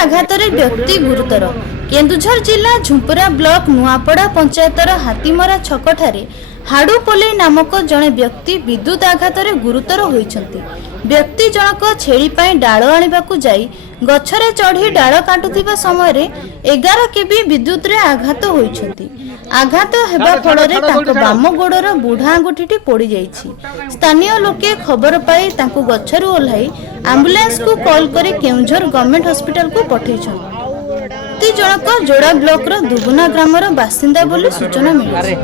आघात व्यक्ति गुरुतर। केन्दुझर जिला झुंपुरा ब्लॉक नुआपड़ा पंचायतर हातीमरा छकठारे हाडू पोले नामक जड़े व्यक्ति विद्युत आघात गुरुतर होइछंती। व्यक्ति जनक छेड़ी पाई डाल आनिबाकू जाई गछरे चढ़ी डाल काटुथिबा समय 11 केबी विद्युत रे आघात होइछंती। आघात हेबा फଳରେ ताको बाम गोड़र बुढ़ा आंगुठी पोड़ी जाइछि। स्थानीय लोके खबर पाई ताको गछरु ओल्हाई एम्बुलेंस को कॉल करे केउंझर गवर्नमेंट हॉस्पिटल को पठैछन। ती जनक जोड़ा ब्लॉक रो दुगुना ग्रामर बासिंदा बोली सूचना मिली।